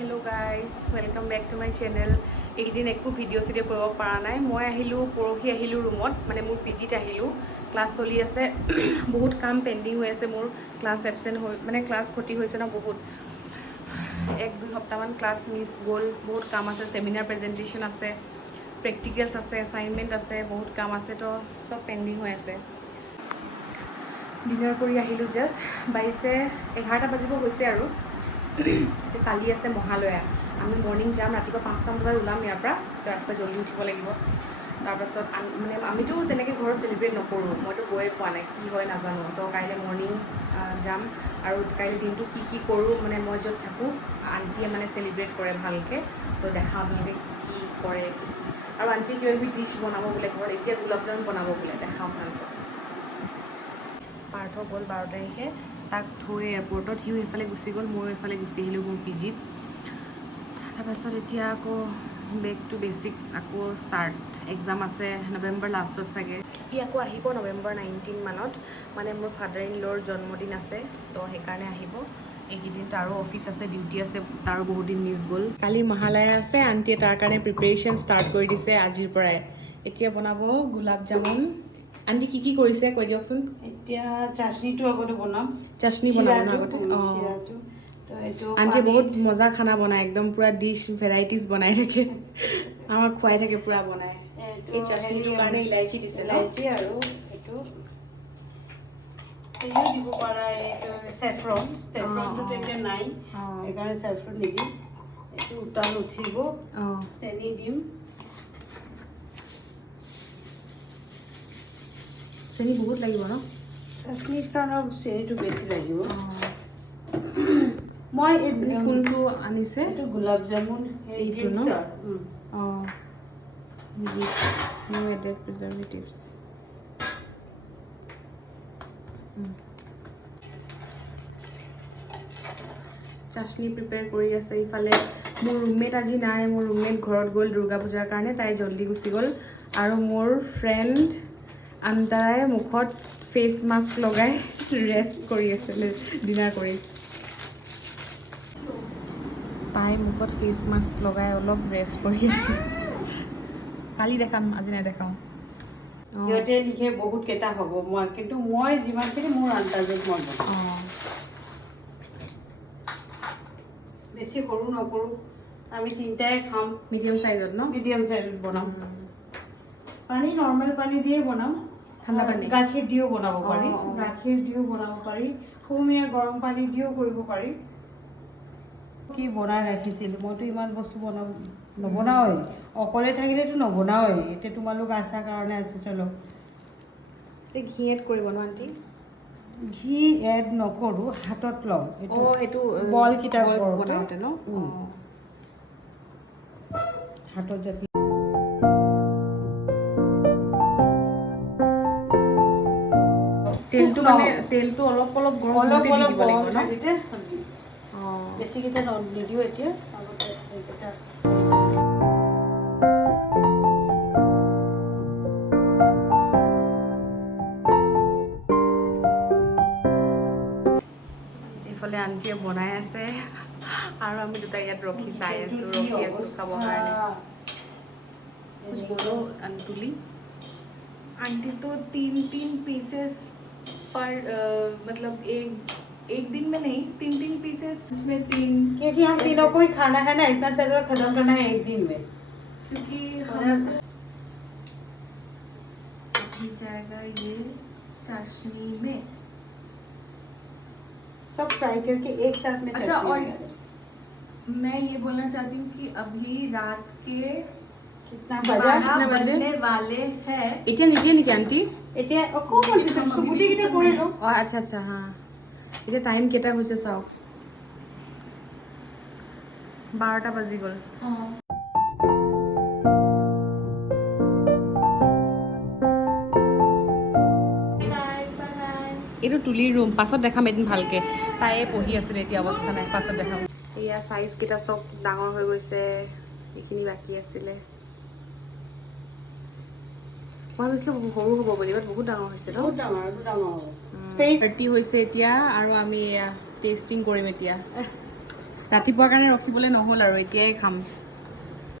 hello guys welcome back to my channel एक दिन एक भिडिओ सिडिओ करब पारा नाइ मैं आहिलु परहि आहिलु रूमत माने मोर पीजित आहिलु क्लास चलि आछे बहुत काम पेंडिंग हो आछे मोर क्लास एबसेंट हो माने क्लास खति होइसे न बहुत एक दुई सप्ताह मान क्लास मिस गल बहुत काम आछे सेमिनार प्रेजेंटेशन आछे प्रेक्टिकल्स आछे असाइनमेंट आछे बहुत काम आछे तो सब पेंडिंग हो आछे डिनार करि आहिलु जस्ट 11 बाजिब होइसे आरो काली आछे महालया आमी मर्निंग जाम रातिपुवा 5टा बजात ओलाम यार পৰা रातिपुवा जल्दी उठिब লাগিব তাৰপাছত মানে আমিতো তেনেকৈ ঘৰত সেলিব্ৰেট নকৰোঁ মইতো গৈয়ে পোৱা নাই কি হয় নাজানো তো কাইলৈ মৰ্নিং যাম আৰু কাইলৈ দিনটো কি কৰোঁ মানে মই য'ত থাকোঁ আণ্টিয়ে মানে সেলিব্ৰেট কৰে ভালকৈ তো দেখাওঁ আপোনালোকে কি কৰে আৰু আণ্টিয়ে কিবা কিবি ডিছ বনাব বোলে ঘৰত এতিয়া গোলাপ জামুন বনাব বোলে দেখাওঁ আপোনালোকক পাৰ্থ গ'ল 12 তাৰিখে তাক থৈ এয়াৰপৰ্টত সিও এফালে গুচি গ'ল মই এফালে গুচি আহিলোঁ মোৰ পিজিত তাৰপাছত এতিয়া আকৌ বেক টু বেচিক্স আকৌ ষ্টাৰ্ট এক্সাম আছে নৱেম্বৰ লাষ্টত চাগে সি আকৌ আহিব নৱেম্বৰ 19 মানত মানে মোৰ ফাদাৰ ইন ল'ৰ জন্মদিন আছে তো সেইকাৰণে আহিব এইকেইদিন তাৰো অফিচ আছে ডিউটি আছে তাৰো বহুত দিন মিছ গ'ল কালি মহালয়া আছে আণ্টিয়ে তাৰ কাৰণে প্ৰিপেৰেশ্যন ষ্টাৰ্ট কৰি দিছে আজিৰ পৰাই এতিয়া বনাব গোলাপ জামুন আণ্টি কি কৰিছে কৈ দিয়কচোন এতিয়া চাটনিটো আগতে বনাম চাটনি বনাব আগতে চিৰাটো তো এইটো আণ্টি বহুত মজা খানা বনায় একদম পুৰা ডিশ ভেৰাইটিজ বনাই থাকে আমাক খুৱাই থাকে পুৰা বনায় এই চাটনিটোৰ কাৰণে ইলাইচি দিছে ইলাইচি আৰু এইটো এইটো দিব পাৰা এইটো চেফ্ৰনটো এতিয়া নাই সেইকাৰণে চেফ্ৰন নিদিম এইটো উতাল উঠিব চেনি দিম চেনি বহুত লাগিব ন চাটনিৰ কাৰণে চেনিটো বেছি লাগিব মই কোনটো আনিছে এইটো গোলাপ জামুন এইটো ন নিউ এডেড প্ৰিজাৰ্ভেটিভছ চাটনি প্ৰিপেয়াৰ কৰি আছে ইফালে মোৰ ৰুমমেট আজি নাই মোৰ ৰুমমেট ঘৰত গ'ল দুৰ্গা পূজাৰ কাৰণে তাই জল্দি গুচি গ'ল আৰু মোৰ ফ্ৰেণ্ড আন্তাই মুখত ফেচ মাস্ক লগাই ৰেষ্ট কৰি আছিলে ডিনাৰ কৰি তাই মুখত ফেচ মাস্ক লগাই অলপ ৰেষ্ট কৰি আছে কালি দেখাম আজি নাই দেখাওঁ সিহঁতে লিখে বহুত কেইটা হ'ব মই কিন্তু মই যিমানখিনি মোৰ আন্দাজত মই বনাওঁ বেছি সৰু নকৰোঁ আমি তিনিটাই খাম মিডিয়াম চাইজত ন মিডিয়াম চাইজত বনাম পানী নৰ্মেল পানী দিয়ে বনাম ঠাণ্ডা পানী গাখীৰ দিও বনাব পাৰি গাখীৰ দিও বনাব পাৰি কুহুমীয়া গৰম পানী দিও কৰিব পাৰি কি বনাই ৰাখিছিলোঁ মইতো ইমান বস্তু নবনাওঁৱেই অকলে থাকিলেতো নবনাওঁৱেই এতিয়া তোমালোক আছাৰ কাৰণে আছে চলো ঘি এড কৰিব ন আণ্টি ঘি এড নকৰোঁ হাতত লওঁ এইটো বলকেইটা বনাওঁতে ন হাতত যাতে তেলটো মানে তেলটো অলপ অলপ গৰম দিব লাগিব ন বেছিকেইটা নিদিওঁ এতিয়া এইফালে আণ্টিয়ে বনাই আছে আৰু আমি দুটা ইয়াত ৰখি আছোঁ খাবৰ কাৰণে बोलो अंतुली आंटी तो 3 पीसेस पर मतलब एक दिन में नहीं 3 पीसेस उसमें 3 क्योंकि हम तीनों को ही खाना है ना इतना सारा खत्म करना है एक दिन में क्योंकि हम जाएगा ये चाशनी में सब फ्राई करके एक साथ में अच्छा और मैं ये बोलना चाहती हूँ कि अभी रात के कितना बजने वाले हैं এতিয়া নিদিয়ে নেকি আন্টি এতিয়া অকমান সুবুটি কিটা কৰি লো আচ্ছা আচ্ছা হ্যাঁ এটা টাইম কেটা হৈছে চাও 12টা বাজি গ'ল এইটো তুলিৰ ৰুম পাছত দেখাম এদিন ভালকে তাই পঢ়ি আছিলে এতিয়া অৱস্থা নাই পাছত দেখাম এয়া সাইজ কেটা সব ডাঙৰ হৈ গৈছে এইখিনি বাকি আছিলে মই ভাবিছিলোঁ সৰু হ'ব বুলি বহুত ডাঙৰ হৈছে ন স্পেচ 30 হৈছে এতিয়া আৰু আমি টেষ্টিং কৰিম এতিয়া ৰাতিপুৱাৰ কাৰণে ৰখিবলৈ নহ'ল আৰু এতিয়াই খাম